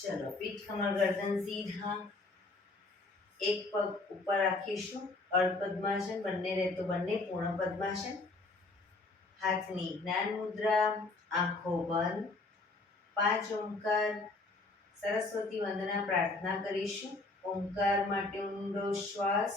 चलो पीठ कमर गर्दन सीधा, एक पग ऊपर રાખીશું અર્ધ પદ્માસન, બંને રહે તો બંને પૂર્ણ પદ્માસન। હાથની જ્ઞાન મુદ્રા, આંખો બંધ, 5 ઓમકાર સરસ્વતી વંદના પ્રાર્થના કરીશું। ઓમકાર માટે ઊંડો શ્વાસ,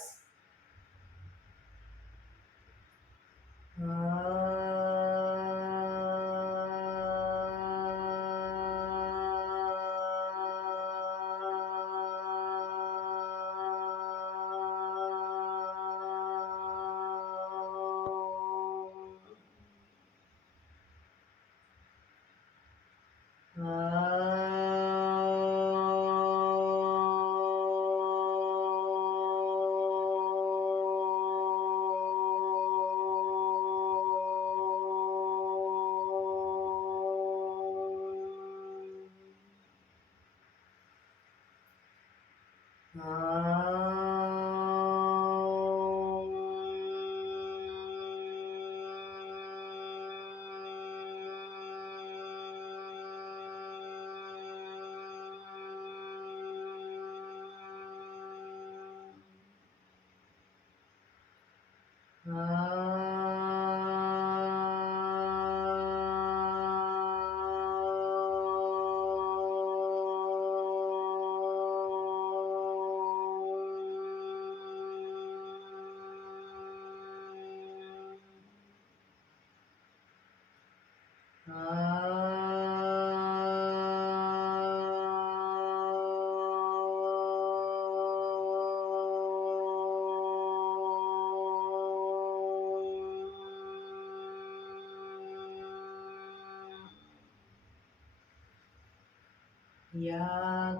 या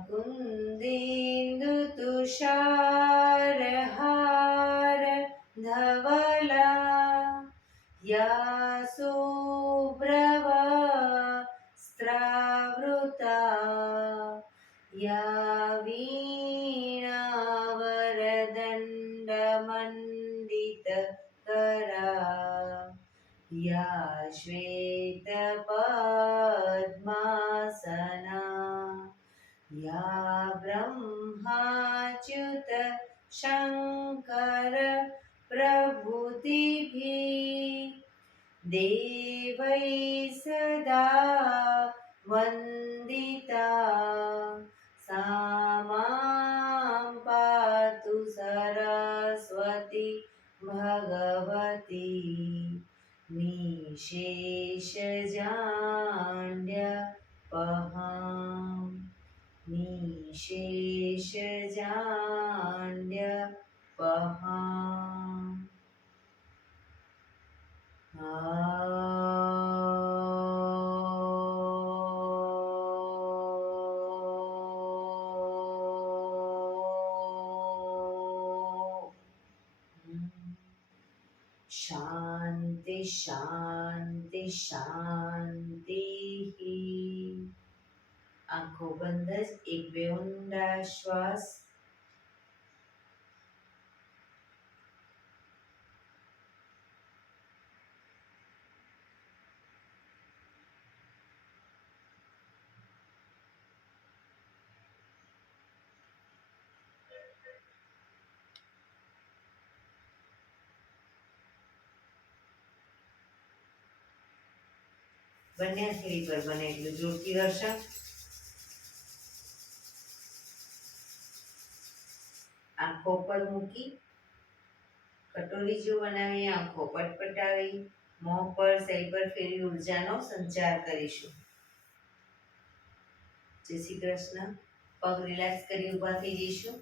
कुन्देन्दु तुषारहार धवला, या शुभ्रवस्त्रावृता, या वीणावरदण्डमण्डितकरा, या श्वेतपद्मासना, या ब्रह्माच्युत शङ्कर प्रभृतिभिः देवैः सदा वन्दिता, सा मां पातु सरस्वती भगवती निशेषजाड्यपहाम्, निशेषजाड्यपहाम्। शांति शांति शांति। आंखों बंद, एक બે ઊંડા શ્વાસ, બંને હથેળી પર બને એટલું જોરથી ઘર્ષણ। આંખો પર મૂકી કટોરી જો બનાવી આંખો પટપટાવી મોં પર શરીર પર ફેરવી ઉર્જાનો સંચાર કરીશું। જય શ્રી કૃષ્ણ। પગ રિલેક્સ કરી ઊભા થઈ જઈશું।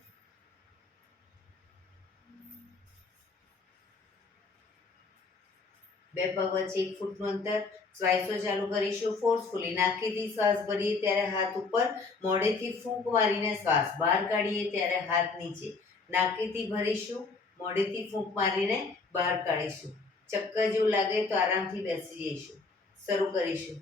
બે પગ વચ્ચે 1 ફૂટનું અંતર, શ્વાસો ચાલુ કરીશું ફોર્સફુલી। નાકેથી શ્વાસ ભરીએ ત્યારે હાથ ઉપર, મોઢેથી ફૂંક મારીને શ્વાસ બહાર કાઢીએ ત્યારે હાથ નીચે। નાકેથી ભરીશું, મોઢેથી ફૂંક મારીને બહાર કાઢીશું। ચક્કર જેવું લાગે તો આરામથી બેસી જઈશું। શરૂ કરીશું।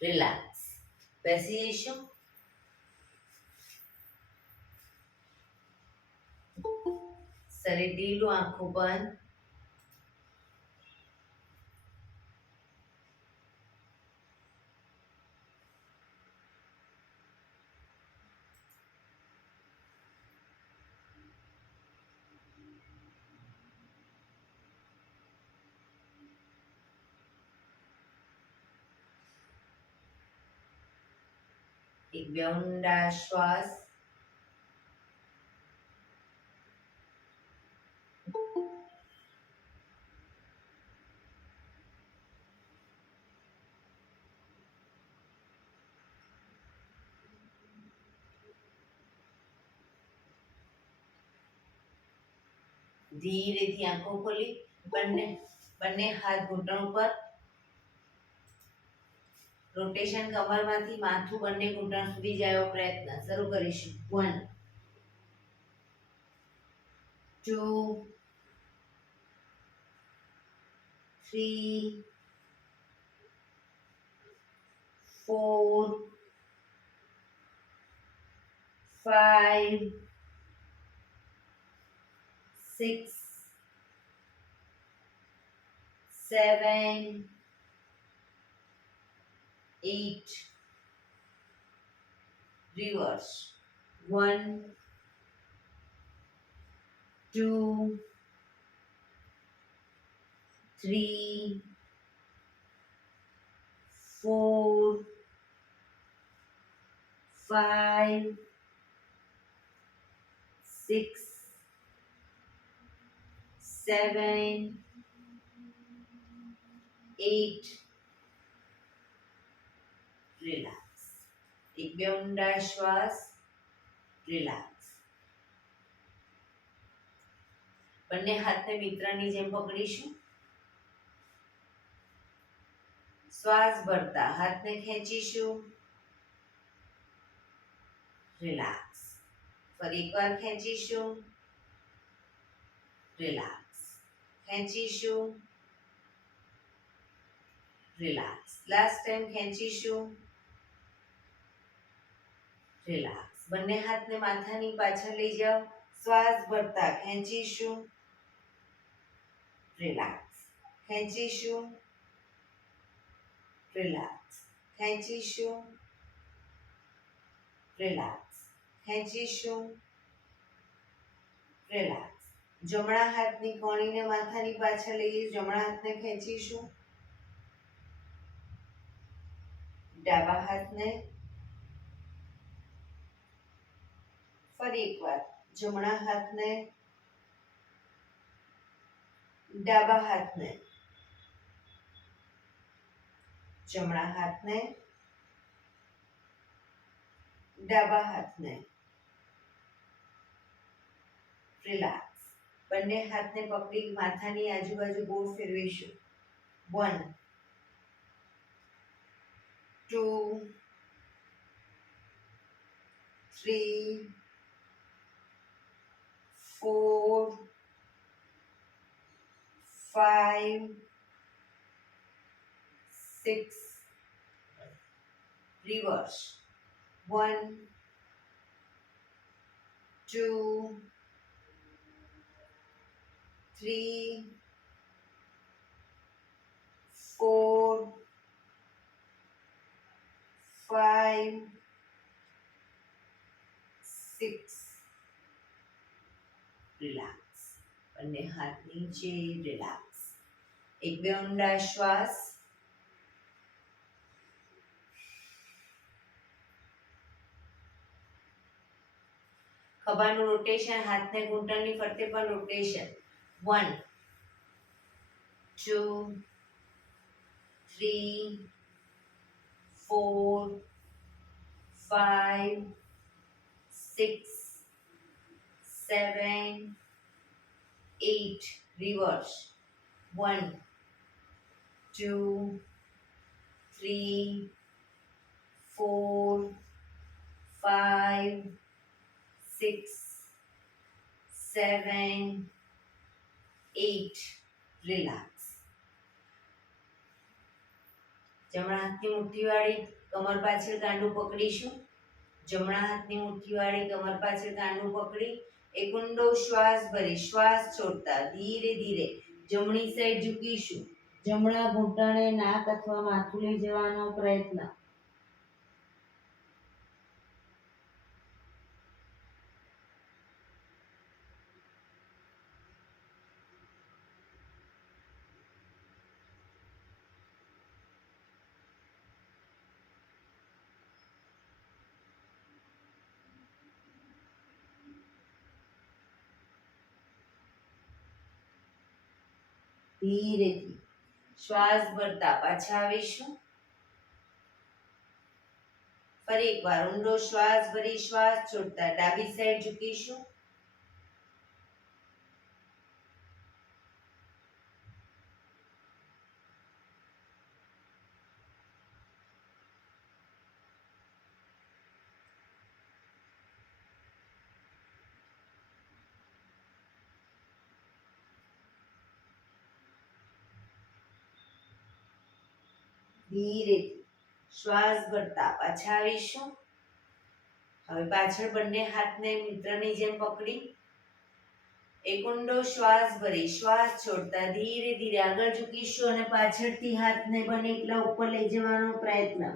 રિલેક્સ. બેસી જઈશું. શરીર ઢીલું, આંખો બંધ. એક બે ઊંડા શ્વાસ. ધીરેથી આંખો ખોલી બંને બંને હાથ ઘૂંટણ ઉપર. રોટેશન કમરમાંથી માથું બંને ઘૂંટણ સુધી જાય એવો પ્રયત્ન. શરૂ કરીશું. 1 2 3 4 5 6 7 8. Reverse. 1 2 3 4 5 6 7 8. રિલેક્સ. એક બે ઊંડા શ્વાસ. રિલેક્સ. બંને હાથને મિત્રની જેમ પકડીશું. શ્વાસ ભરતા હાથને ખેંચીશું. રિલેક્સ. ફરી એકવાર ખેંચીશું. રિલેક્સ. ખેંચીશું. રિલેક્સ. લાસ્ટ ટાઈમ ખેંચીશું. રિલેક્સ. બંને હાથને માથાની પાછળ લઈ જાઓ. શ્વાસ ભરતા ખેંચીશું. રિલેક્સ. ખેંચીશું. રિલેક્સ. ખેંચીશું. રિલેક્સ. ખેંચીશું. રિલેક્સ. જમણા હાથની કોણીને માથાની પાછળ લઈએ. જમણા હાથને ખેંચીશું. ડાબા હાથને ફરી એકવાર. જમણા હાથને ડાબા હાથને. જમણા હાથને ડાબા હાથને. રિલેક્સ. બંને હાથને પકડી માથાની આજુબાજુ ગોળ ફેરવીશું. 1 2 3 4 5 6. Reverse. 1 2 3 4 5 6. રિલેક્સ. બંને હાથ નીચે. રિલેક્સ. એક બે ઊંડા શ્વાસ. ખભાનું રોટેશન. હાથને ઘૂંટણની ફરતે પણ રોટેશન. 1 2 3 4 5 6 7 8. Reverse. 1 2 3 4 5 6 7 8. Relax. જમણા હાથની મુઠ્ઠીવાળી કમર પાછળ કાંડું પકડીશું. જમણા હાથની મુઠ્ઠીવાળી કમર પાછળ કાંડું પકડી એક ઊંડો શ્વાસ ભરી શ્વાસ છોડતા ધીરે ધીરે જમણી સાઈડ ઝૂકીશું. જમણા ઘૂંટણે નાક અથવા માથું લઈ જવાનો પ્રયત્ન. ધીરેથી શ્વાસ ભરતા પાછા આવીશું. ફરી એકવાર ઊંડો શ્વાસ ભરી શ્વાસ છોડતા ડાબી સાઈડ ઝૂકીશું. ધીરેથી શ્વાસ ભરતા પાછા આવીશું. હવે પાછળ બંને હાથને મિત્રની જેમ પકડી એક ઊંડો શ્વાસ ભરી શ્વાસ છોડતા ધીરે ધીરે આગળ ઝૂકીશું અને પાછળથી હાથને બને એટલા ઉપર લઈ જવાનો પ્રયત્ન.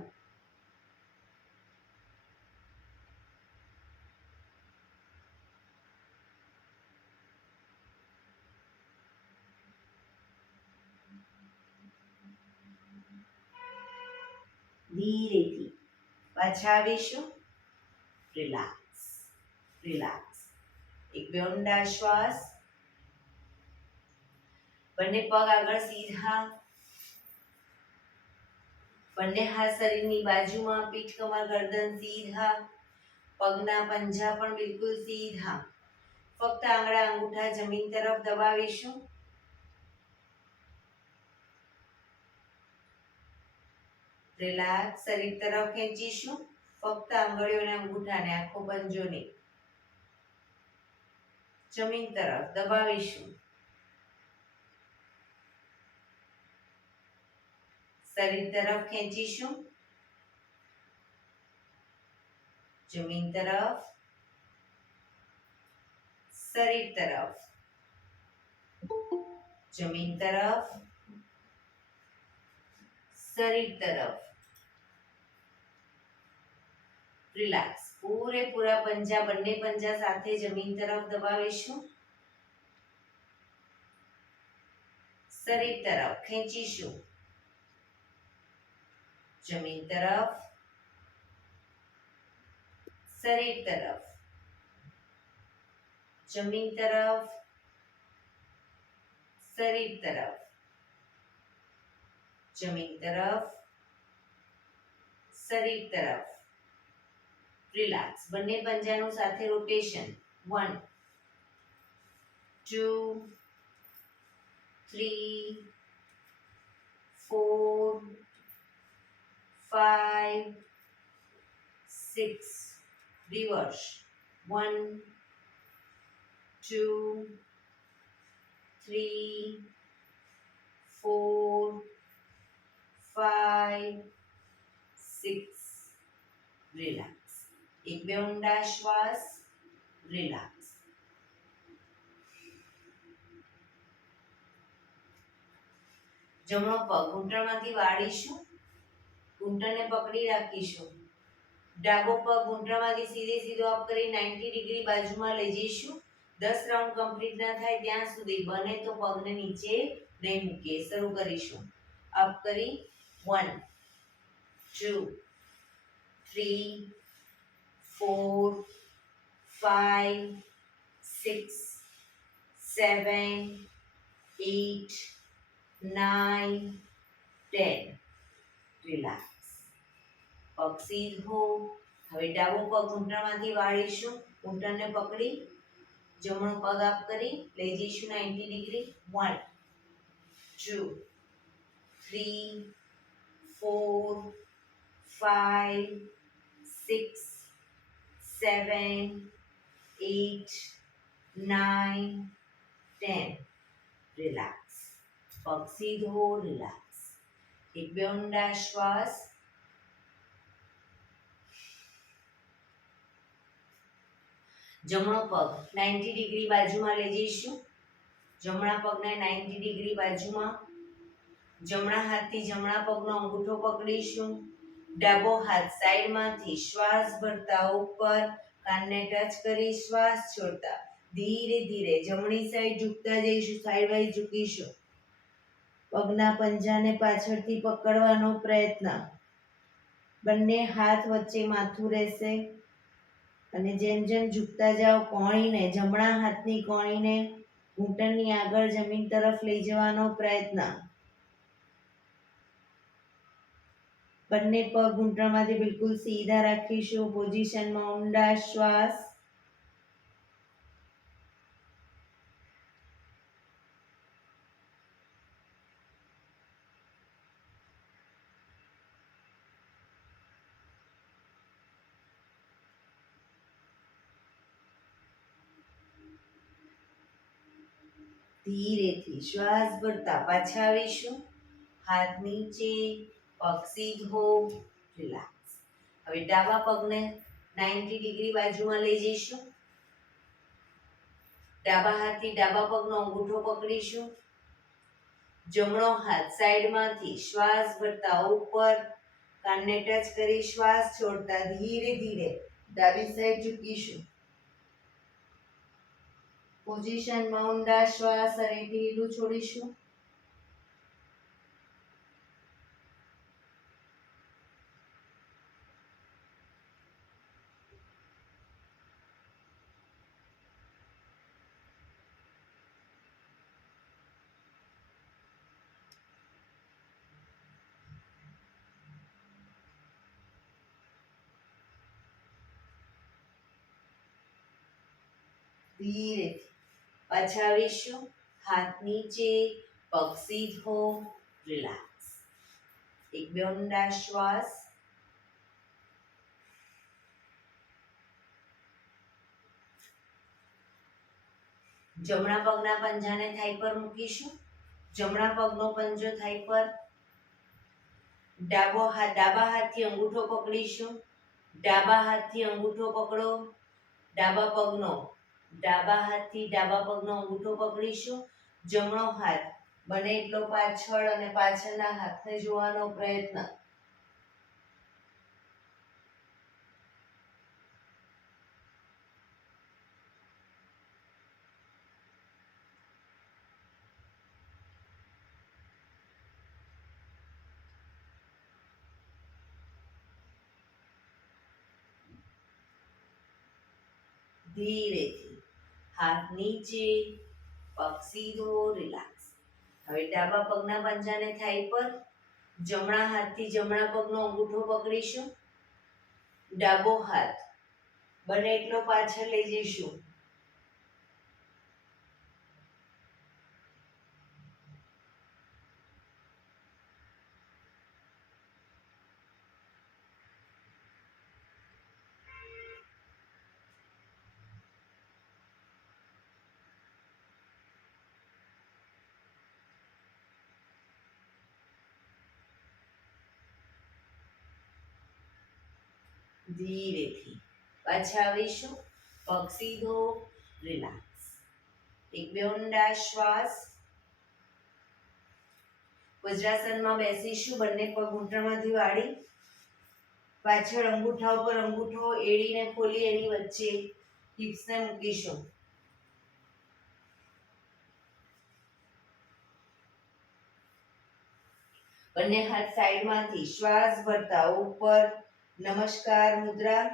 ધીરેથી પાછા આવીશું. Relax relax. એક બે ઊંડા શ્વાસ. બંને પગ આગળ સીધા. બંને હાથ શરીરની બાજુમાં. પીઠ કમર ગરદન સીધા. પગના પંજા પણ બિલકુલ સીધા. ફક્ત આંગળા અંગૂઠા જમીન તરફ દબાવીશું. રિલેક્સ. શરીર તરફ ખેંચીશું. ફક્ત આંગળીઓ અને અંગૂઠાને આખો પંજો નહીં. જમીન તરફ દબાવીશું. શરીર તરફ ખેંચીશું. જમીન તરફ. શરીર તરફ. જમીન તરફ. શરીર તરફ. રિલેક્સ. પૂરેપૂરા પંજા બંને પંજા સાથે જમીન તરફ દબાવીશું. શરીર તરફ ખેંચીશું. જમીન તરફ. શરીર તરફ. જમીન તરફ. શરીર તરફ. જમીન તરફ. શરીર તરફ. રિલેક્સ. બંને પંજાનું સાથે રોટેશન. 1 2 3 4 5 6. રિવર્સ. 1 2 3 4 5 6. રિલેક્સ. એક બે ઊંડા શ્વાસ. રિલેક્સ. જમણો પગ ઘૂંટણમાંથી વાળીશું. ઘૂંટણને પકડી રાખીશું. ડાબો પગ ઘૂંટણમાંથી સીધે સીધો અપ કરી 90 ડિગ્રી બાજુમાં લઈ જઈશું. 10 રાઉન્ડ કમ્પ્લીટ ના થાય ત્યાં સુધી બને તો પગને નીચે નહીં મૂકીએ. શરૂ કરીશું. અપ કરી 1 2 3 4 5 6 7 8 9 10. રિલેક્સ. પગ સીધો. હવે ડાબો પગ ઘૂંટણમાંથી વાળીશું. ઘૂંટણને પકડી જમણો પગ આપ કરી લઈ જઈશું 90 ડિગ્રી. 1 2 3 4 5 6 7 8 9 10. રિલેક્સ. પગ સીધો. રિલેક્સ. એક બે ઊંડા શ્વાસ. જમણો પગ 90 ડિગ્રી બાજુમાં લઈ જઈશું. જમણા પગને 90 ડિગ્રી બાજુમાં. જમણા હાથથી જમણા પગનો અંગૂઠો પકડીશું. ડાબો હાથ સાઈડમાંથી શ્વાસ ભરતા ઉપર કાનને ટચ કરી શ્વાસ છોડતા ધીરે ધીરે જમણી સાઈડ ઝૂકતા જઈશું. સાઈડ વાઇઝ ઝૂકીશું. પગના પંજાને પાછળથી પકડવાનો પ્રયત્ન. બંને હાથ વચ્ચે માથું રહેશે અને જેમ જેમ ઝૂકતા જાઓ કોણીને, જમણા હાથની કોણીને ઘૂંટણની આગળ જમીન તરફ લઈ જવાનો પ્રયત્ન. બંને પગ ઘૂંટણમાંથી બિલકુલ સીધા રાખીશું. પોઝિશનમાં ઊંડા શ્વાસ. ધીરેથી શ્વાસ ભરતા પાછા આવીશું. હાથ નીચે, પગ સીધો, રિલેક્સ. હવે ડાબા પગને 90 ડિગ્રી બાજુમાં લઈ જઈશું. ડાબા હાથથી ડાબા પગનો અંગૂઠો પકડીશું. જમણો હાથ સાઈડમાંથી શ્વાસ ભરતા ઉપર કાનને ટચ કરી શ્વાસ છોડતા ધીરે ધીરે ડાબી સાઈડ ઝૂકીશું. પોઝિશનમાં ઊંડા શ્વાસ અને ઢીલું છોડીશું. ધીરેથી પાછા આવીશું. હાથ નીચે, પગ સીધો, રિલેક્સ. એક બે ઊંડા શ્વાસ. જમણા પગના પંજાને થાઈ પર મૂકીશું. જમણા પગનો પંજો થાઈ પર. ડાબા હાથથી અંગૂઠો પકડીશું. ડાબા હાથથી અંગૂઠો પકડો. ડાબા હાથથી ડાબા પગનો અંગૂઠો પકડીશું. જમણો હાથ બને એટલો પાછળ અને પાછળના હાથને જોવાનો પ્રયત્ન. ધીરેથી હાથ નીચે, પગ સીધો, રિલેક્સ. હવે ડાબા પગના પંજાને થાઈ પર. જમણા હાથથી જમણા પગનો અંગૂઠો પકડીશું. ડાબો હાથ બને એટલો પાછળ લઈ જઈશું. ધીરેથી પાછા આવીશું. પગ સીધો, રિલેક્સ. એક બે ઊંડા શ્વાસ. વજ્રાસનમાં બેસીશું. બંને પગ ઘૂંટણમાંથી વાળી પાછળ અંગૂઠા ઉપર અંગૂઠો એડીને ખોલી એની વચ્ચે હિપ્સને મૂકીશું. બંને હાથ સાઈડમાંથી શ્વાસ ભરતા ઉપર નમસ્કાર મુદ્રા.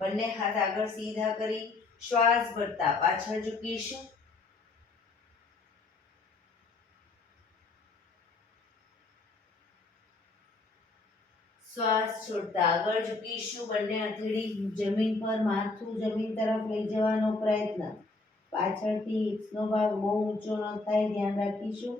બંને હાથ આગળ સીધા કરી શ્વાસ ભરતા પાછળ ઝૂકીશું. શ્વાસ છોડતા આગળ ઝૂકીશું. બંને હથેળી જમીન પર, માથું જમીન તરફ લઈ જવાનો પ્રયત્ન. પાછળથી હિપ્સનો ભાગ બહુ ઊંચો ન થાય, ધ્યાન રાખીશું.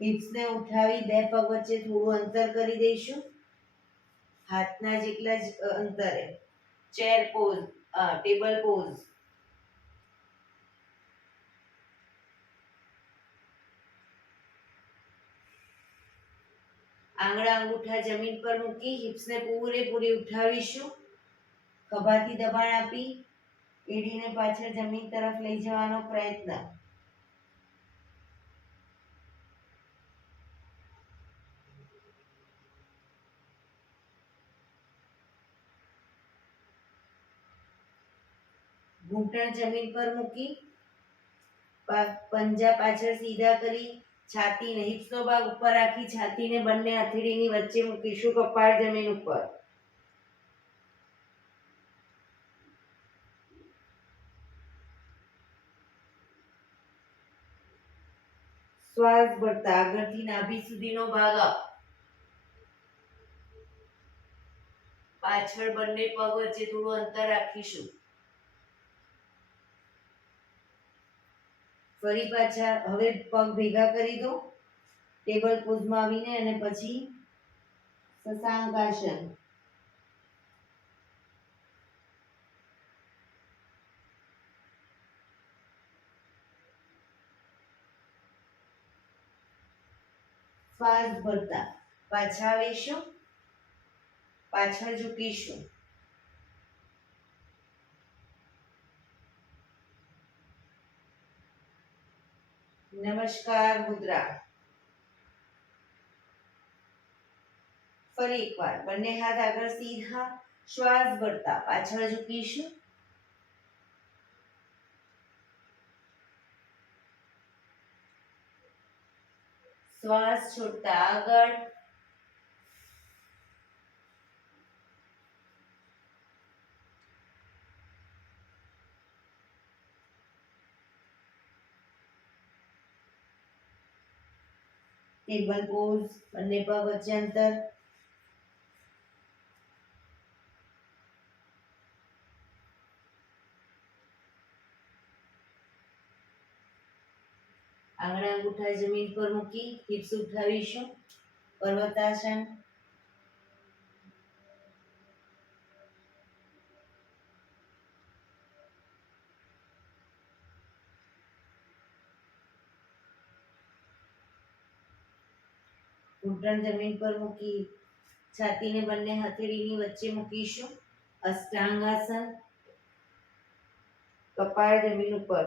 હિપ્સને ઉઠાવી બે પગ વચ્ચે થોડું અંતર કરી દઈશું. હાથના જેટલા જ અંતરે. Chair pose, table pose. આંગળા અંગૂઠા જમીન પર મૂકી હિપ્સને પૂરેપૂરી ઉઠાવીશું. ખભાથી દબાણ આપી એડીને પાછળ જમીન તરફ લઈ જવાનો પ્રયત્ન. ઘૂંટણ જમીન પર મૂકી પંજા પાછળ સીધા કરી છાતીને હિપ્સનો ભાગ ઉપર રાખી છાતીને બંને હથેળીની વચ્ચે મૂકીશું. કપાળ જમીન ઉપર. શ્વાસ ભરતા આગળથી નાભી સુધીનો ભાગ અપ. પાછળ બંને પગ વચ્ચે થોડું અંતર રાખીશું. ફરી પાછા હવે પગ ભેગા કરી દો ટેબલ પોઝમાં આવીને અને પછી શશાંકાસન. શ્વાસ ભરતા પાછા આવીશું. પાછળ ઝૂકીશું. નમસ્કાર મુદ્રા. ફરી એકવાર બંને હાથ આગળ સીધા. શ્વાસ ભરતા પાછળ ઝૂકીશું. શ્વાસ છોડતા આગળ. ટેબલ પોઝ, બંને પગ વચ્ચે અંતર. આંગળા અંગૂઠા જમીન પર મૂકી હિપ્સ ઉઠાવીશું. પર્વતાસન. ઘૂંટણ જમીન પર મૂકી છાતીને બંને હથેળીની વચ્ચે મૂકીશું. અષ્ટાંગાસન. કપાળ જમીન ઉપર.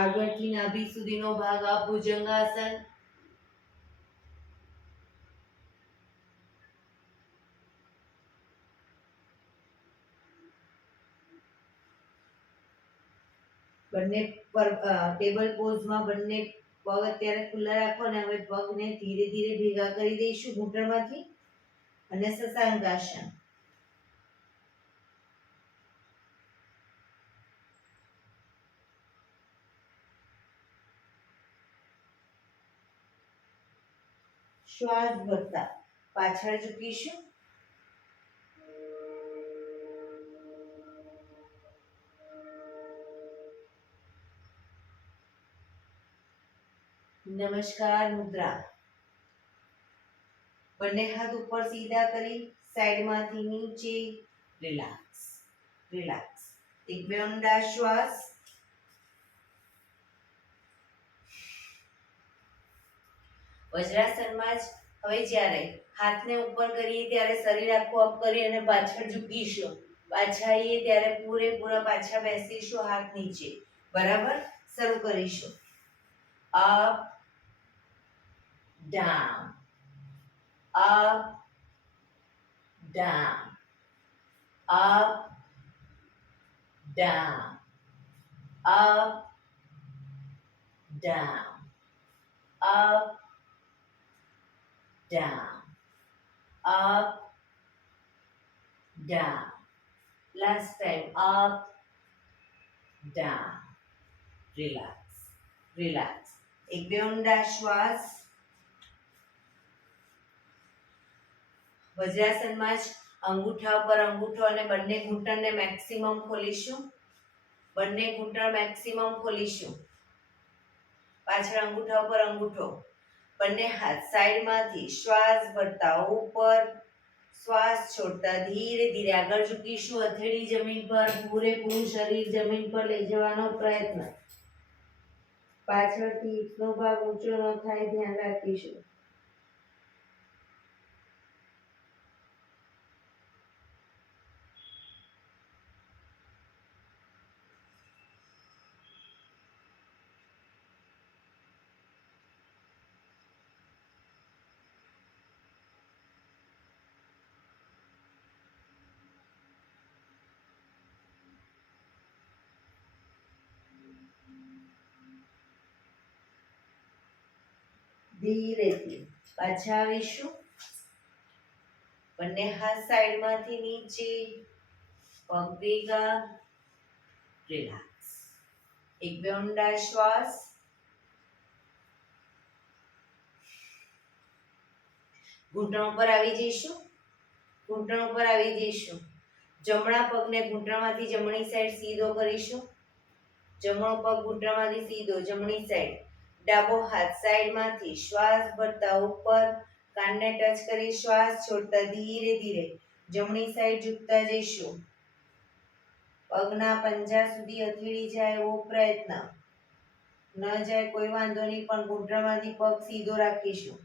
આગળથી નાભી સુધીનો ભાગ અપ ભુજંગાસન. બંને પર ટેબલ પોઝમાં બંને પગ અત્યારે ખુલ્લા રાખો અને હવે પગને ધીરે ધીરે ભેગા કરી દઈશું ઘૂંટણમાંથી અને શશાંકાસન. શ્વાસ ભરતા પાછળ ઝૂકીશું. નમસ્કાર મુદ્રા. બંને હાથ ઉપર સીધા કરી સાઈડમાંથી નીચે. Relax relax. એક બે ઊંડા શ્વાસ. વજ્રાસનમાં જ હવે જ્યારે હાથને ઉપર કરીએ ત્યારે શરીર આખું અપ કરી અને પાછળ ઝૂકીશું. પાછા આવીએ ત્યારે પૂરેપૂરા પાછા બેસીશું હાથ નીચે. બરાબર. શરૂ કરીશું. Up down, up down, up down, up down, up down, up down. Last time. Up down. Relax relax. એક બે ઊંડા શ્વાસ. વજ્રાસનમાં જ અંગૂઠા ઉપર અંગૂઠો અને બંને ઘૂંટણને મેક્સિમમ ખોલીશું. બંને ઘૂંટણ મેક્સિમમ ખોલીશું. પાછળ અંગૂઠા ઉપર અંગૂઠો. બંને હાથ સાઈડમાંથી શ્વાસ ભરતા ઉપર, શ્વાસ છોડતા ધીરે ધીરે આગળ ઝૂકીશું. હથેળી જમીન પર, પૂરેપૂરું શરીર જમીન પર લઈ જવાનો પ્રયત્ન. પાછળથી હિપનો ભાગ ઊંચો ન થાય ધ્યાન રાખીશું. ધીરેથી પાછા આવીશું. બંને હાથ સાઈડમાંથી નીચે, પગ ભેગા, રિલેક્સ. એક બે ઊંડા શ્વાસ. ઘૂંટણ ઉપર આવી જઈશું. ઘૂંટણ ઉપર આવી જઈશું. જમણા પગને ઘૂંટણમાંથી જમણી સાઈડ સીધો કરીશું. જમણો પગ ઘૂંટણમાંથી સીધો જમણી સાઈડ. ડાબો હાથ સાઈડમાંથી શ્વાસ ભરતા ઉપર, કાનને ટચ કરી શ્વાસ છોડતા ધીરે ધીરે જમણી સાઈડ ઝૂકતા જઈશું. પગના પંજા સુધી હથેળી જાય એવો પ્રયત્ન. ન જાય કોઈ વાંધો નહીં, પણ ઘૂંટણમાંથી પગ સીધો રાખીશું.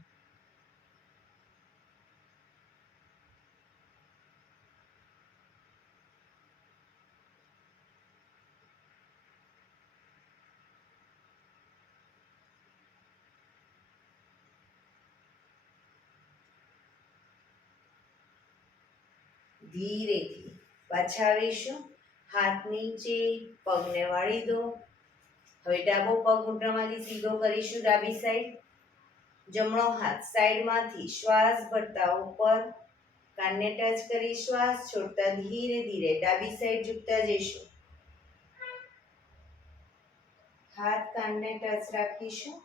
ધીરેથી પાછા આવીશું. હાથ નીચે, પગને વાળી દો. હવે ડાબો પગ ઘૂંટણમાંથી સીધો કરીશું ડાબી સાઈડ. જમણો હાથ સાઈડમાંથી શ્વાસ ભરતા ઉપર, કાનને ટચ કરી શ્વાસ છોડતા ધીરે ધીરે ડાબી સાઈડ ઝૂકતા જઈશું. હાથ કાનને ટચ રાખીશું.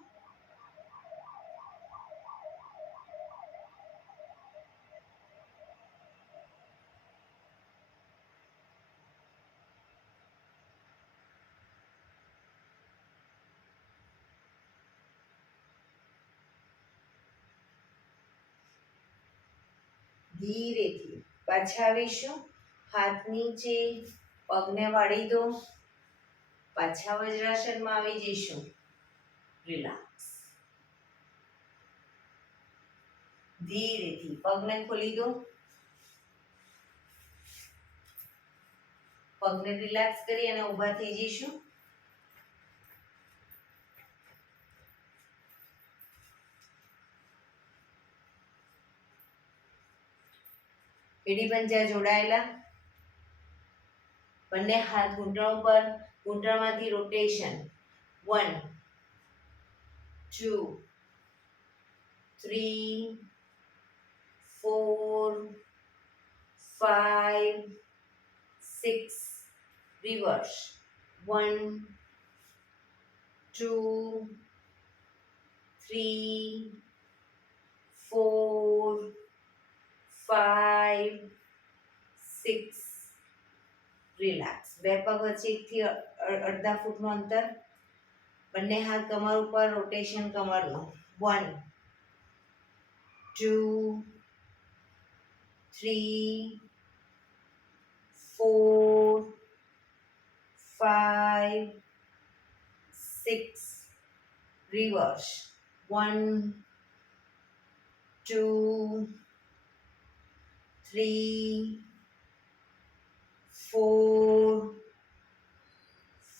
ધીરેથી પાછા આવીશું. હાથ નીચે, પગને વાળી દો. પાછા વજ્રાસનમાં આવી જઈશું. રિલેક્સ. ધીરેથી પગને ખોલી દો. પગને રિલેક્સ કરી અને ઊભા થઈ જઈશું. એડી પંજા જોડાયેલા. બંને હાથ ઘૂંટણ પર, ઘૂંટણમાંથી રોટેશન. 1 2 3 4 5 6. રિવર્સ. 1 2 3 4 5 6. રિલેક્સ. બે પગ વચ્ચે 1 થી અડધા ફૂટનું અંતર. બંને હાથ કમર ઉપર, રોટેશન કમરનું. 1 2 3 4 5 6. રિવર્સ. 1 2 3 4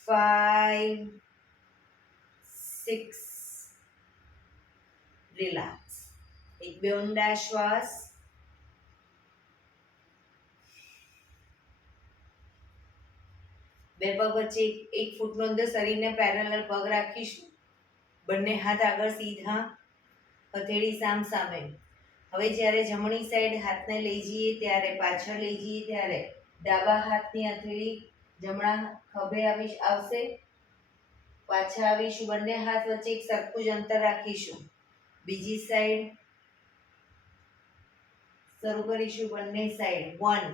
5 6. રિલેક્સ. એક બે ઊંડા શ્વાસ. બે પગ વચ્ચે 1 ફૂટનો અંદર શરીરને પેરેલલ પગ રાખીશું. બંને હાથ આગળ સીધા, હથેળી સામ સામે. હવે જ્યારે જમણી સાઈડ હાથને લઈ જઈએ ત્યારે, પાછળ લઈ જઈએ ત્યારે ડાબા હાથની હથેળી જમણા ખભે આવશે. પાછા આવીશું. બંને હાથ વચ્ચે એક સરખું જ અંતર રાખીશું. બીજી સાઈડ શરૂ કરીશું. બંને સાઈડ. 1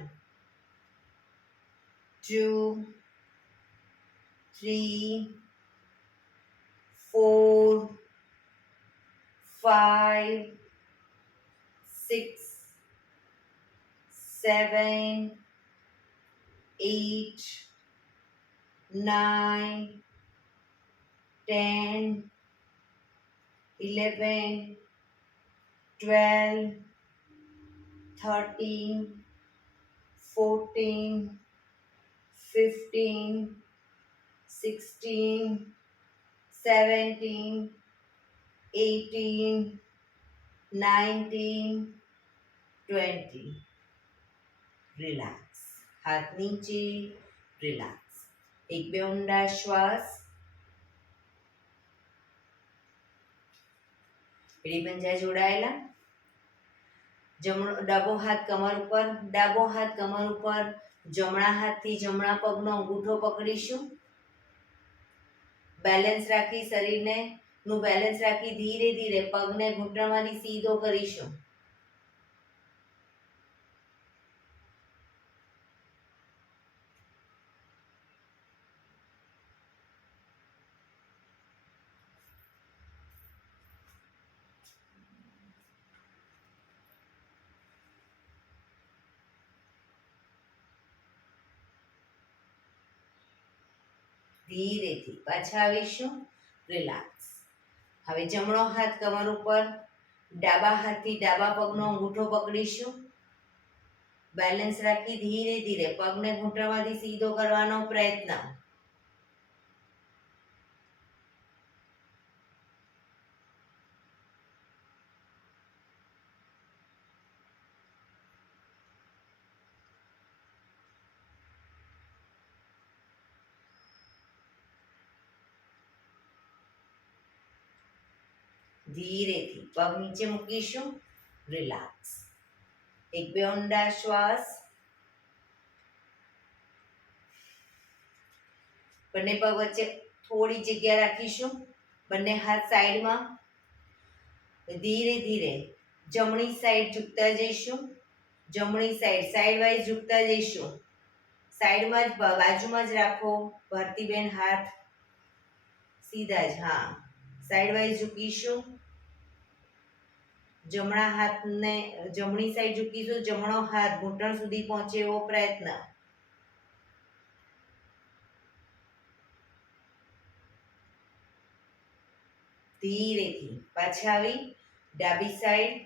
2 3 4 5 6 7 8 9 10 11 12 13 14 15 16 17 18 19 20 રિલેક્સ. હાથ નીચે, રિલેક્સ. એક બે ઊંડા શ્વાસ. એડી પંજા જોડાયેલા. ડાબો હાથ કમર ઉપર, ડાબો હાથ કમર ઉપર. જમણા હાથથી જમણા પગનો અંગૂઠો પકડીશું. બેલેન્સ રાખી શરીરને નું બેલેન્સ રાખી ધીરે ધીરે પગને ઘૂંટણમાંથી સીધો કરીશું. ધીરેથી પાછા આવીશું. રિલેક્સ. હવે જમણો હાથ કમર ઉપર, ડાબા હાથથી ડાબા પગનો અંગૂઠો પકડીશું. બેલેન્સ રાખી ધીરે ધીરે પગને ઘૂંટણમાંથી સીધો કરવાનો પ્રયત્ન. ધીરેથી પગ નીચે મૂકીશું. રિલેક્સ. એક બે ઊંડા શ્વાસ. બંને પગ વચ્ચે થોડી જગ્યા રાખીશું. બંને હાથ સાઈડમાં. ધીરે ધીરે જમણી સાઈડ ઝૂકતા જઈશું. જમણી સાઈડ સાઈડ વાઇઝ ઝૂકતા જઈશું. સાઈડમાં જ બાજુમાં જ રાખો ભારતીબેન હાથ. સીધા જ. હા, સાઈડ વાઇઝ ઝૂકીશું. જમણા હાથને જમણી સાઈડ ઝૂકીશું. જમણો હાથ ઘૂંટણ સુધી પહોંચે એવો પ્રયત્ન. ધીરેથી પાછા આવી ડાબી સાઈડ.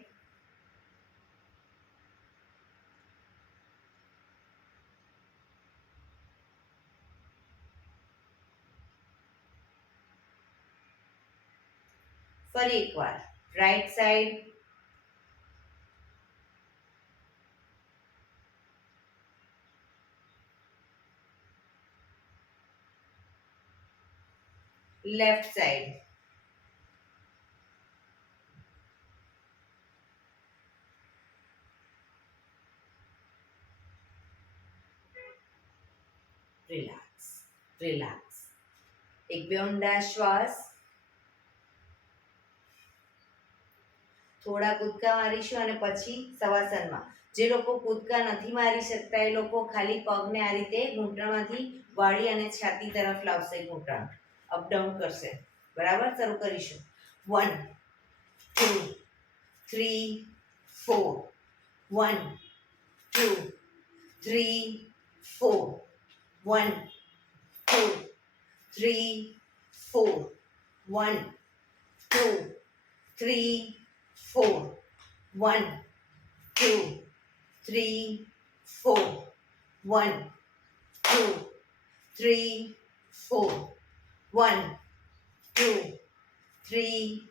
ફરી એકવાર right side. Left side. Relax. Relax. એક બે ઊંડા શ્વાસ. થોડા કૂદકા મારીશું અને પછી શવાસનમાં. જે લોકો કૂદકા નથી મારી શકતા એ લોકો ખાલી પગને આ રીતે ઘૂંટણમાંથી વાળી અને છાતી તરફ લાવશે. ઘૂંટણ અપડાઉન કરશે. બરાબર. શરૂ કરીશું. 1 2 3 4 1 2 3 4 1 2 3 4 1 2 3 4 1 2 3 4 1 2 3 4 1 2 3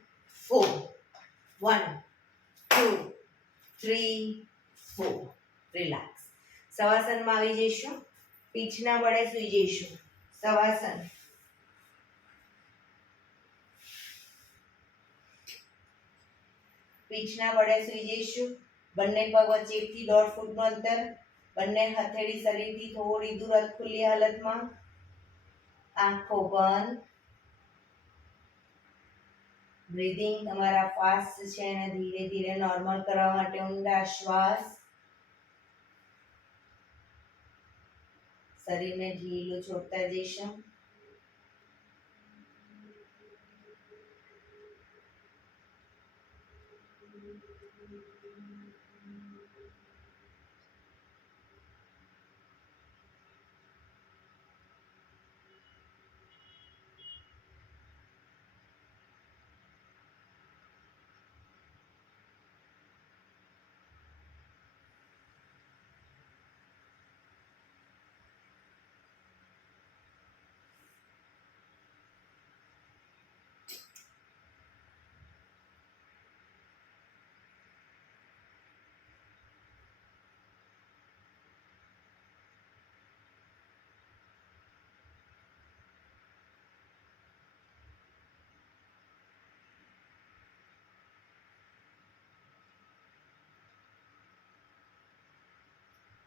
4 1 2 3 4. રિલેક્સ. શવાસનમાં આવી જઈશું. પીઠના બળે સૂઈ જઈશું. શવાસન. પીઠના બળે સૂઈ જઈશું. બંને પગ વચ્ચે 1 થી 1.5 ફૂટનું અંતર. બંને હથેળી શરીરથી થોડી દૂર ખુલ્લી હાલતમાં. આંખો બંધ. બ્રીધિંગ તમારા ફાસ્ટ છે અને ધીરે ધીરે નોર્મલ કરવા માટે ઊંડા શ્વાસ. શરીરને ઢીલું છોડતા જઈશું.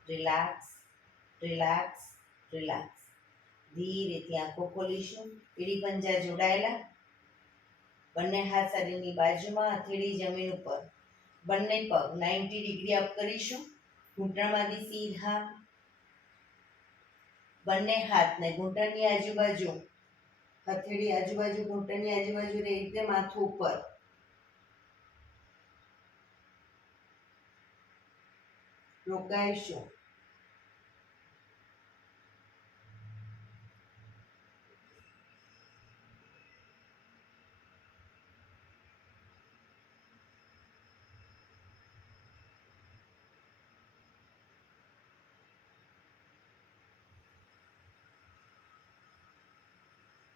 Relax, relax, relax. ધીરેથી આંખો ખોલીશું. એડી પંજા જોડાયેલા. બંને હાથ શરીરની બાજુમાં, હથેળી જમીન ઉપર. બંને પગ 90 ડિગ્રી અપ કરીશું. ઘૂંટણમાંથી સીધા. બંને હાથને ઘૂંટણની આજુબાજુ, હથેળી આજુબાજુ, ઘૂંટણની આજુબાજુ એ રીતે માથું ઉપર. રોકાઈશું.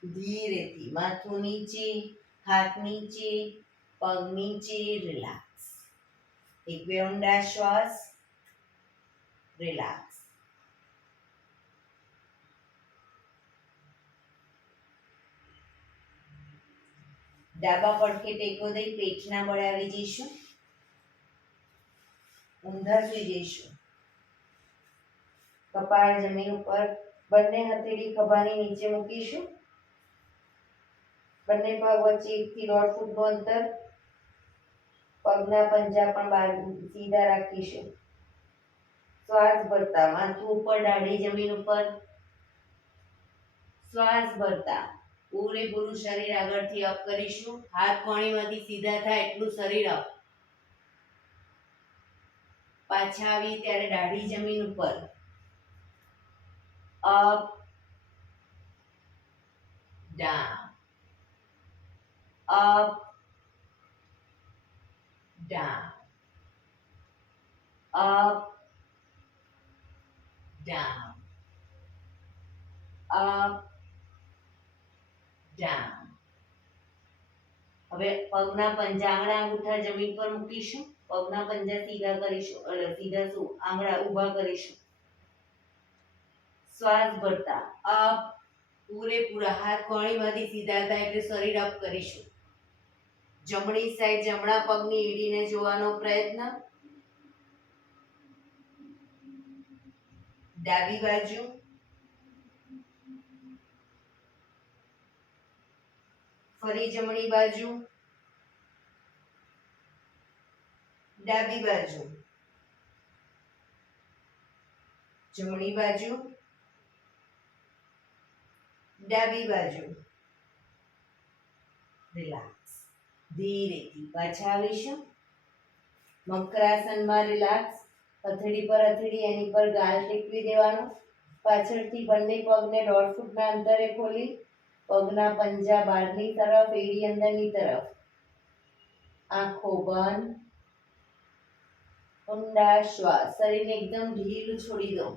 ધીરેથી માથું નીચે, હાથ નીચે, પગ નીચે. રિલેક્સ. એક બે ઊંડા શ્વાસ. રિલેક્સ. ડાબા પડખે ટેકો દઈ પેટના બળે આવી જઈશું. ઊંધા સુઈ જઈશું. કપાળ જમીન ઉપર. બંને હથેળી ખભાની નીચે મૂકીશું. બંને પગ વચ્ચે 1 થી 1.5 ફૂટનું અંતર. પગના પંજા પણ બહાર સીધા રાખીશું. શ્વાસ ભરતા માથું ઉપર, દાઢી જમીન ઉપર. શ્વાસ ભરતા પૂરેપૂરું શરીર આગળથી અપ કરીશું. હાથ કોણીમાંથી સીધા થાય એટલું શરીર અપ. પાછા આવી ત્યારે દાઢી જમીન ઉપર. Up, down, up, down, up, down, up, down. હવે પગના પંજા, આંગળા અંગૂઠા જમીન પર મૂકીશું. પગના પંજા સીધા કરીશું, સીધા આંગળા ઊભા કરીશું. શ્વાસ ભરતા અપ, પૂરેપૂરા હાથ કોણીમાંથી સીધા થાય એટલે શરીર અપ કરીશું. જમણી સાઈડ જમણા પગની એડીને જોવાનો પ્રયત્ન. ડાબી બાજુ. ફરી જમણી બાજુ. ડાબી બાજુ. જમણી બાજુ. ડાબી બાજુ. રિલેક્સ. ધીરેથી પાછા આવીશું. મકરાસનમાં રિલેક્સ. હથેળી પર હથેળી, એની પર ગાલ ટેકવી દેવાનું. પાછળથી બંને પગને 1.5 ફૂટના અંતરે ખોલી પગના પંજા બહારની તરફ, એડી અંદરની તરફ. આંખો બંધ. ઊંડા શ્વાસ. શરીરને એકદમ ઢીલું છોડી દો.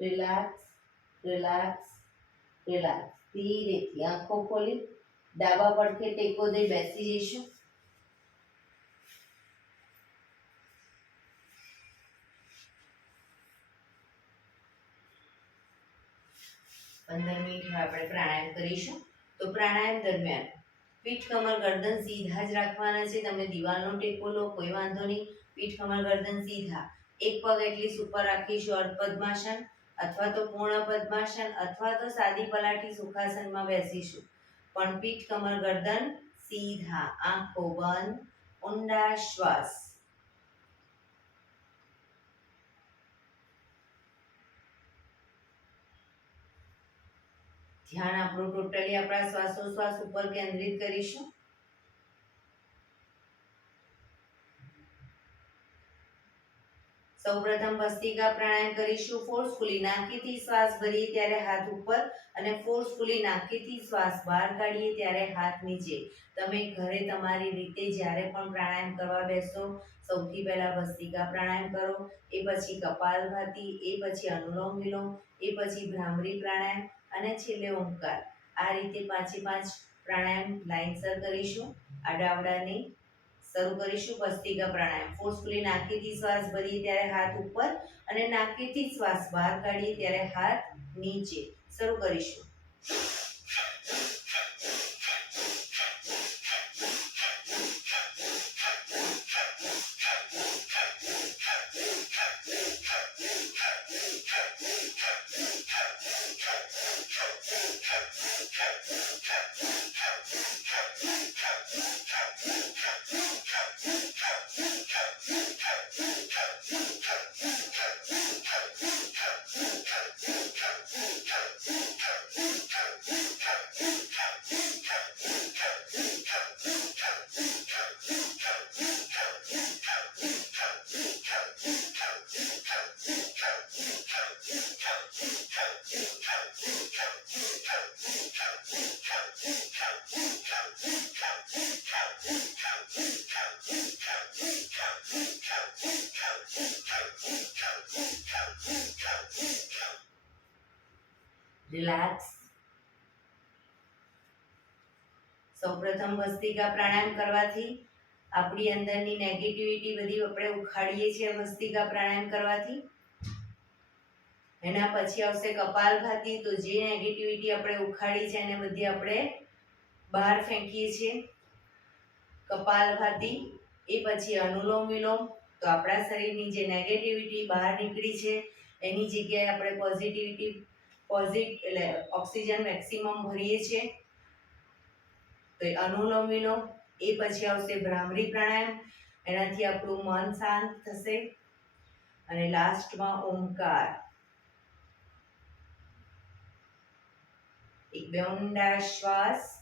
Relax, relax, relax. ધીરેથી આંખો ખોલી ડાબા પડખે ટેકો દઈ બેસી જઈશું. 15 મિનિટ આપણે પ્રાણાયામ કરીશું. તો પ્રાણાયામ દરમિયાન પીઠ કમર ગરદન સીધા જ રાખવાના છે. તમે દિવાલનો ટેકો લો કોઈ વાંધો નહીં. પીઠ કમર ગરદન સીધા. એક પગ એટલીસ્ટ ઉપર રાખીશું અર્ધ પદ્માસન અથવા તો પૂર્ણ પદ્માસન અથવા તો સાદી પલાઠી સુખાસનમાં બેસીશું. પણ પીઠ કમર ગરદન સીધા, આંખો બંધ, ઊંડા શ્વાસ. ધ્યાન આપણું ટોટલી આપણા શ્વાસોશ્વાસ ઉપર કેન્દ્રિત કરીશું. સૌપ્રથમ ભસ્ત્રિકા પ્રાણાયામ કરીશું. ફોર્સફુલી નાકીથી શ્વાસ ભરીએ ત્યારે હાથ ઉપર અને ફોર્સફુલી નાકીથી શ્વાસ બહાર કાઢીએ ત્યારે હાથ નીચે. તમે ઘરે તમારી રીતે જ્યારે પણ પ્રાણાયામ કરવા બેસો સૌથી પહેલા ભસ્ત્રિકા પ્રાણાયામ કરો, એ પછી કપાલભાતિ, એ પછી અનુલોમ વિલોમ, એ પછી ભ્રામરી પ્રાણાયામ અને છેલ્લે ઓમકાર. આ રીતે 5 પ્રાણાયામ લાઈનસર કરીશું. આડાઅવળા નહીં. શરૂ કરીશું ભસ્ત્રિકા પ્રાણાયામ. ફોર્સફુલી નાકીથી શ્વાસ ભરીએ ત્યારે હાથ ઉપર અને નાકીથી શ્વાસ બહાર કાઢીએ ત્યારે હાથ નીચે. શરૂ કરીશું. રિલેક્સ. સૌપ્રથમ ભસ્ત્રિકા પ્રાણાયામ કરવાથી આપણી અંદરની નેગેટિવિટી બધી આપણે ઉખાડીએ છીએ. ભસ્ત્રિકા પ્રાણાયામ કરવાથી એના પછી આવશે કપાલભાતિ. તો જે નેગેટિવિટી આપણે ઉખાડી છે એને બધી આપણે બહાર ફેંકીએ છીએ કપાલભાતિ. એ પછી અનુલોમ વિલોમ. તો આપણા શરીરની જે નેગેટિવિટી બહાર નીકળી છે એની જગ્યાએ આપણે પોઝિટિવિટી એટલે ઓક્સિજન મેક્સિમમ ભરીએ છીએ. તો એ અનુલોમ વિલોમ. એ પછી આવશે ભ્રામરી પ્રાણાયામ. એનાથી આપણું મન શાંત થશે. અને લાસ્ટમાં ઓમકાર. એક બે ઊંડા શ્વાસ.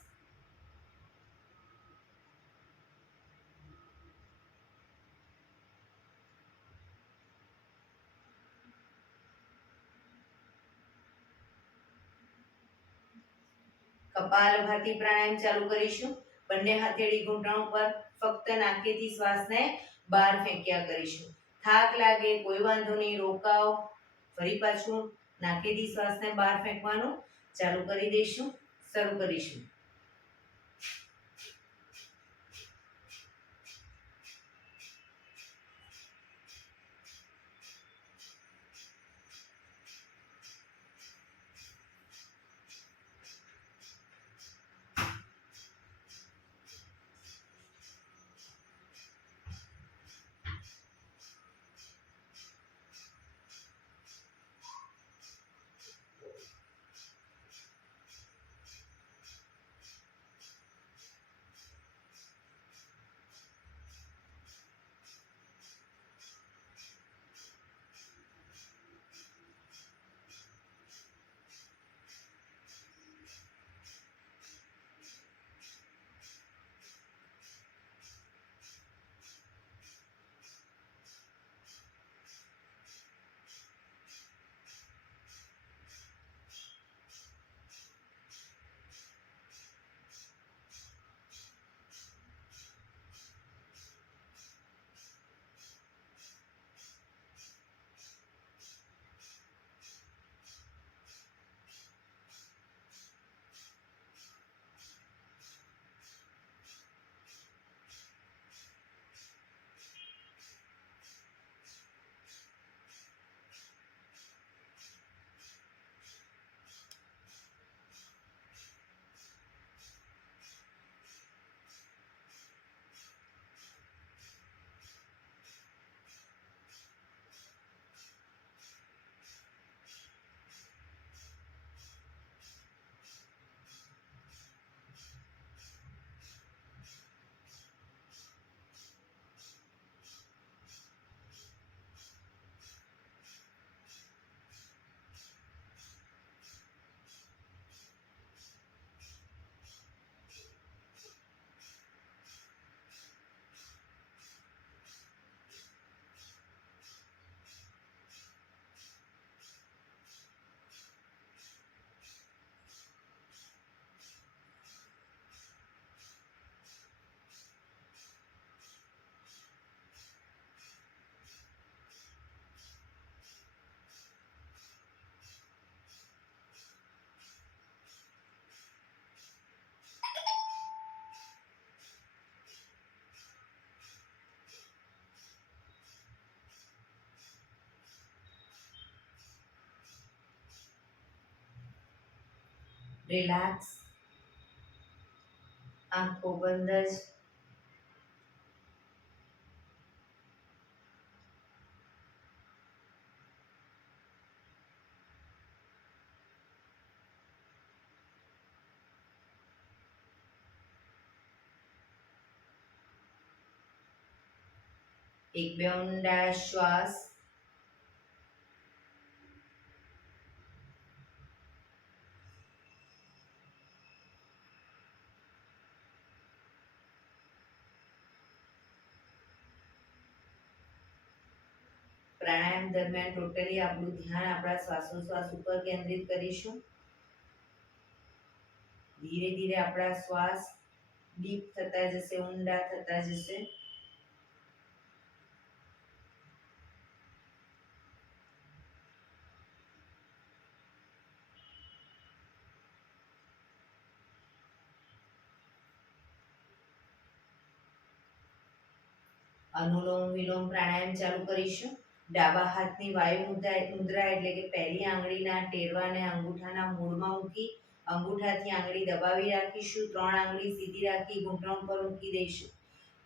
કપાલભાતિ પ્રાણાયામ ચાલુ કરીશું. બંને હથેળી ઘૂંટણ ઉપર. ફક્ત નાકેથી શ્વાસને બહાર ફેંક્યા કરીશું. થાક લાગે કોઈ વાંધો નહીં, રોકાઓ. ફરી પાછું નાકેથી શ્વાસને બહાર ફેંકવાનું ચાલુ કરી દઈશું. શરૂ કરીશું. રિલેક્સ, આંખો બંધ જ. એક બે ઊંડા શ્વાસ. પ્રાણાયામ દરમિયાન ટોટલી આપણું ધ્યાન આપણા શ્વાસોશ્વાસ ઉપર કેન્દ્રિત કરીશું. ધીરે ધીરે આપણા શ્વાસ ડીપ થતા જશે, ઊંડા થતા જશે. અનુલોમ વિલોમ પ્રાણાયામ ચાલુ કરીશું. ડાબા હાથની વાયુ મુદ્રા એટલે કે પહેલી આંગળીના ટેરવાને અંગૂઠાના મૂળમાં મૂકી અંગૂઠાથી આંગળી દબાવી રાખીશું. 3 આંગળી સીધી રાખી ઘૂંટણ પર મૂકી દઈશું.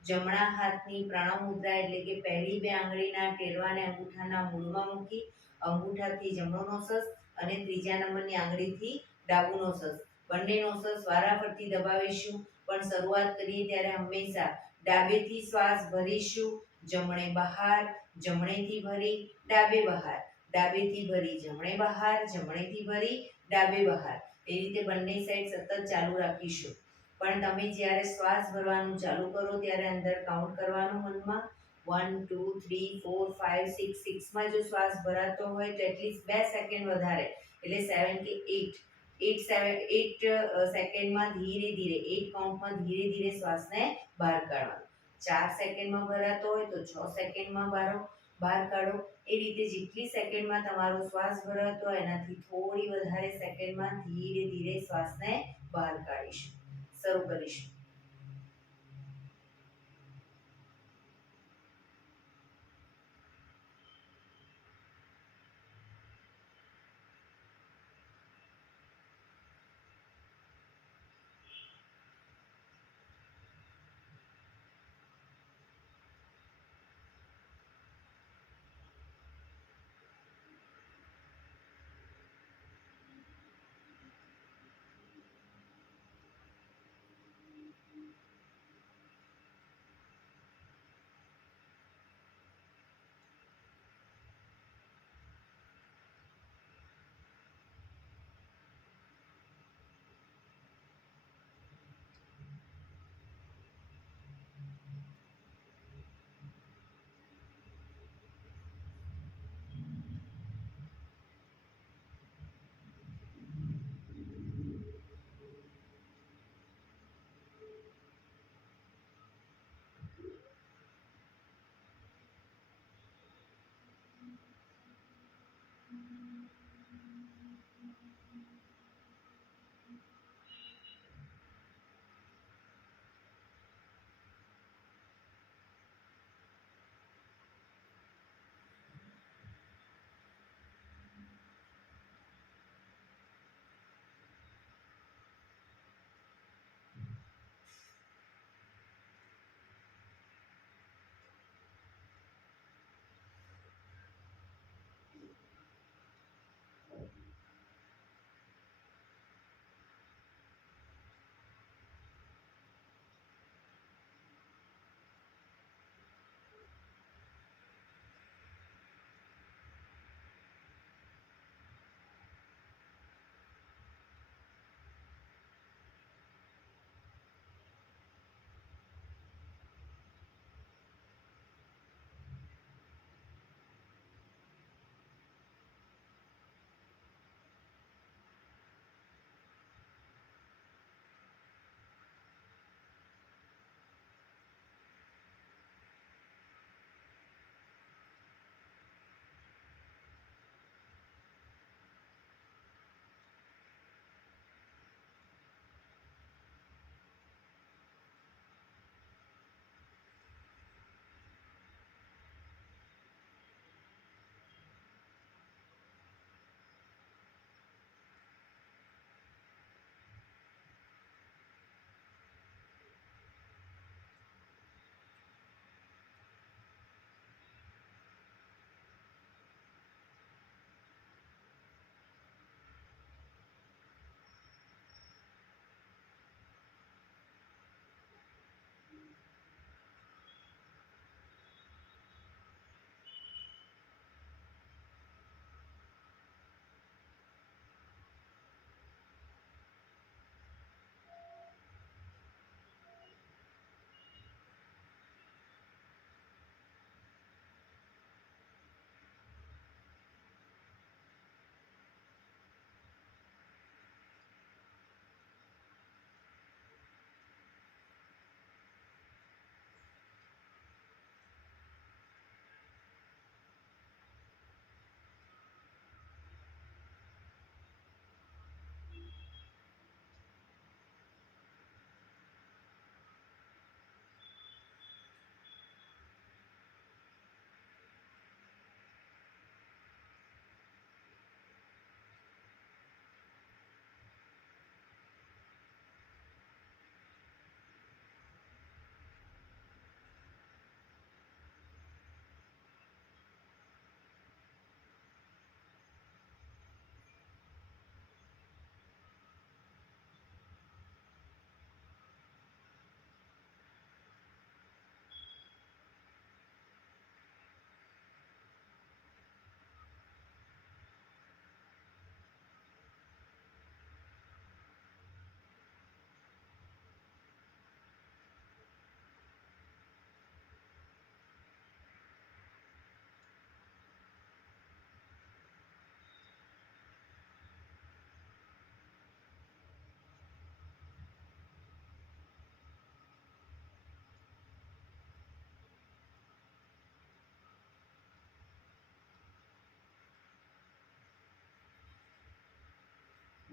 જમણા હાથની પ્રણવ મુદ્રા એટલે કે પહેલી 2 આંગળીના ટેરવાને અંગૂઠાના મૂળમાં મૂકી અંગૂઠાથી જમણો નોસસ અને ત્રીજા નંબરની આંગળીથી ડાબુ નોસસ, બંને નોસસ વારાફરતી દબાવીશું. પણ શરૂઆત કરીએ ત્યારે હંમેશા ડાબેથી શ્વાસ ભરીશું, જમણે બહાર, જમણેથી ભરી ડાબે બહાર, ડાબેથી ભરી જમણે બહાર, જમણેથી ભરી ડાબે બહાર. એ રીતે બંને સાઈડ સતત ચાલુ રાખીશું. પણ તમે જ્યારે શ્વાસ ભરવાનું ચાલુ કરો ત્યારે અંદર કાઉન્ટ કરવાનું મનમાં. 1 2 3 4 5 6. 6માં જો શ્વાસ ભરાતો હોય તો એટલીસ્ટ 2 સેકન્ડ વધારે એટલે 7 કે 8 8 સેકન્ડમાં ધીરે ધીરે 8 કાઉન્ટમાં ધીરે ધીરે શ્વાસને બહાર કાઢવાનો. 4 સેકન્ડમાં ભરાતો હોય તો 6 સેકન્ડમાં બહાર કાઢો. એ રીતે જેટલી સેકન્ડમાં તમારો શ્વાસ ભરાતો હોય એનાથી થોડી વધારે સેકન્ડમાં ધીરે ધીરે શ્વાસને બહાર કાઢીશું. શરૂ કરીશું.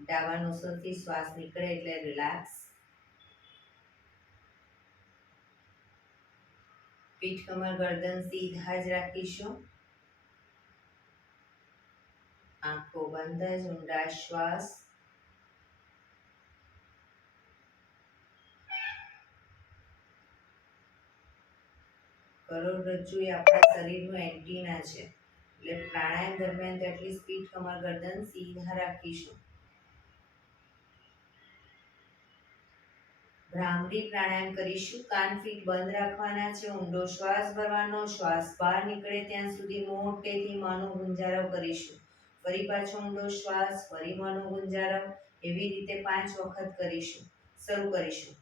ડાબા નોસ્ટ્રલથી શ્વાસ નીકળે એટલે રિલેક્સ. પીઠ કમર ગરદન સીધા જ રાખીશું. આંખો બંધ જ ઊંડા શ્વાસ. કરોડરજ્જુ એ આપણા શરીરનું એન્ટીના છે, એટલે પ્રાણાયામ દરમિયાન તેટલી પીઠ કમર ગરદન સીધા રાખીશું. ભ્રામરી પ્રાણાયામ કરીશું. કાન ફીટ બંધ રાખવાના છે. ઊંડો શ્વાસ ભરવાનો. શ્વાસ બહાર નીકળે ત્યાં સુધી મોટેથી મોંનો ગુંજારવ કરીશું. ફરી પાછો ઊંડો શ્વાસ, ફરી મોંનો ગુંજારવ. એવી રીતે 5 વખત કરીશું. શરૂ કરીશું.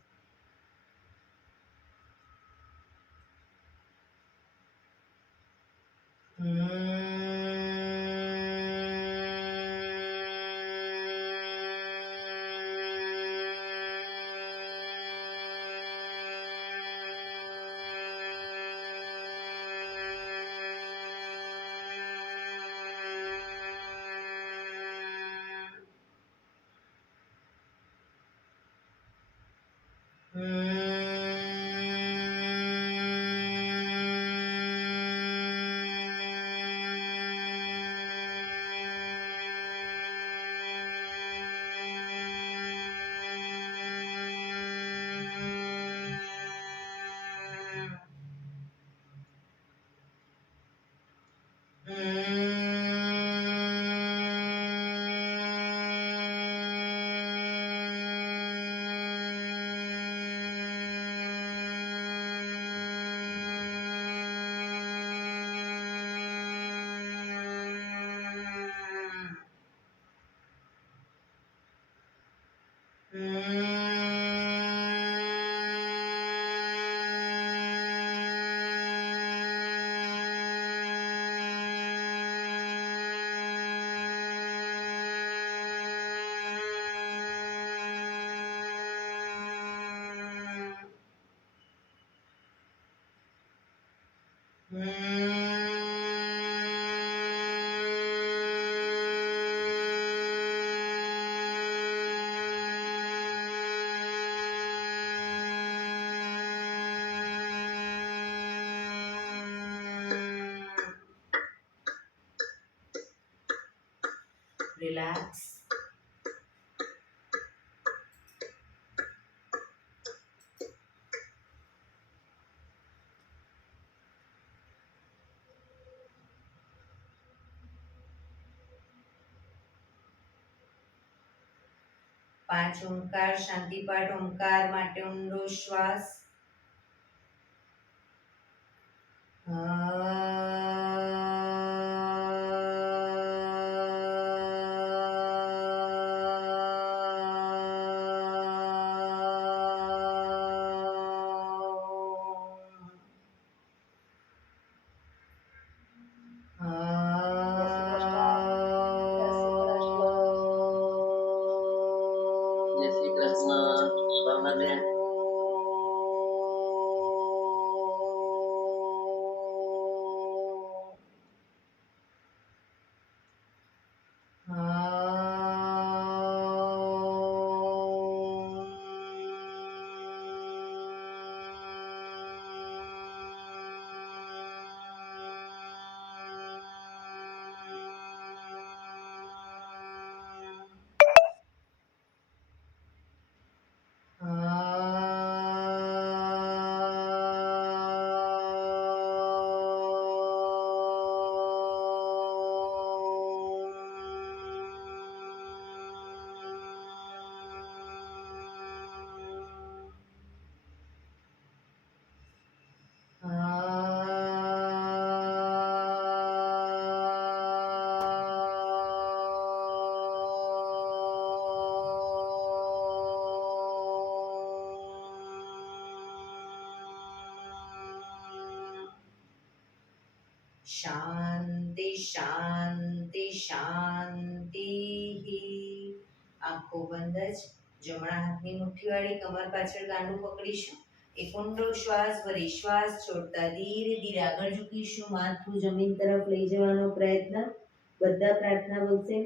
Relax. પાંચ ઓમકાર શાંતિપાઠ ઓમકાર માટે ઊંડો શ્વાસ. શાંતિ શાંતિ શાંતિ. આંખો બંધ જ જમણા હાથની મુઠ્ઠી વાળી કમર પાછળ ગાંડું પકડીશું. એક ઊંડો શ્વાસ ભરી શ્વાસ છોડતા ધીરે ધીરે આગળ ઝૂકીશું. માથું જમીન તરફ લઈ જવાનો પ્રયત્ન. બધા પ્રાર્થના બોલશે.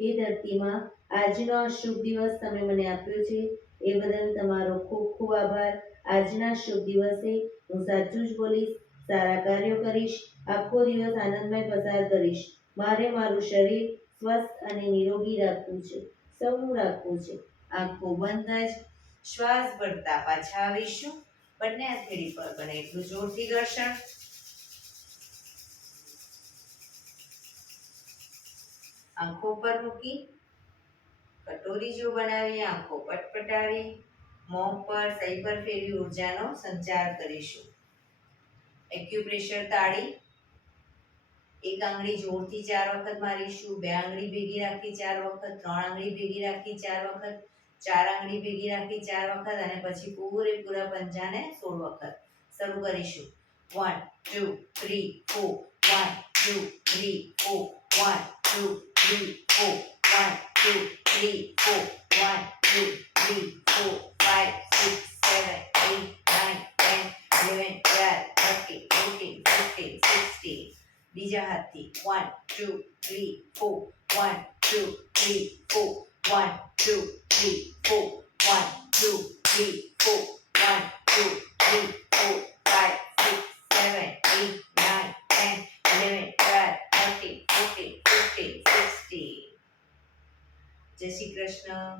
હે ધરતીમાં આજનો આ શુભ દિવસ તમે મને આપ્યો છે એ બદલ તમારો ખૂબ ખૂબ આભાર. આજના શુભ દિવસે હું સાચું જ બોલીશ, સારા કાર્યો કરીશ, આખો દિવસ આનંદમય પસાર કરીશ. મારે મારું શરીર સ્વસ્થ અને નિરોગી રાખવું છે, સૌનું રાખવું છે. આંખો બંધ જ શ્વાસ ભરતા પાછા આવીશું. બંને હથેળી પર બને એટલું જોરથી ઘર્ષણ. આંખો પર મૂકી કટોરી જો બનાવી આંખો પટપટાવી મોં પર સહી પર ફેરવી ઉર્જાનો સંચાર કરીશું. એક્યુપ્રેશર તાળી. એક આંગળી જોરથી 4 વખત મારીશું. 2 આંગળી ભેગી રાખી 4 વખત. 3 આંગળી ભેગી રાખી 4 વખત. 4 આંગળી ભેગી રાખી 4 વખત અને પછી પૂરેપૂરા પંજાને 16 વખત. શરૂ કરીશું. 1 2 3 4 1 2 3 4 1 2 3 4 1 2 3 4 1 2 3 4 5 6 7 8 9 10 11 12 13 14 15 16. બીજા હાથથી 1 2 3 4 1 2 3 4 1 2 3 4 1 2 3 4 1 2 3 4 5 6 7 8 9 10 11 12 13 14 15 16. જય શ્રી કૃષ્ણ.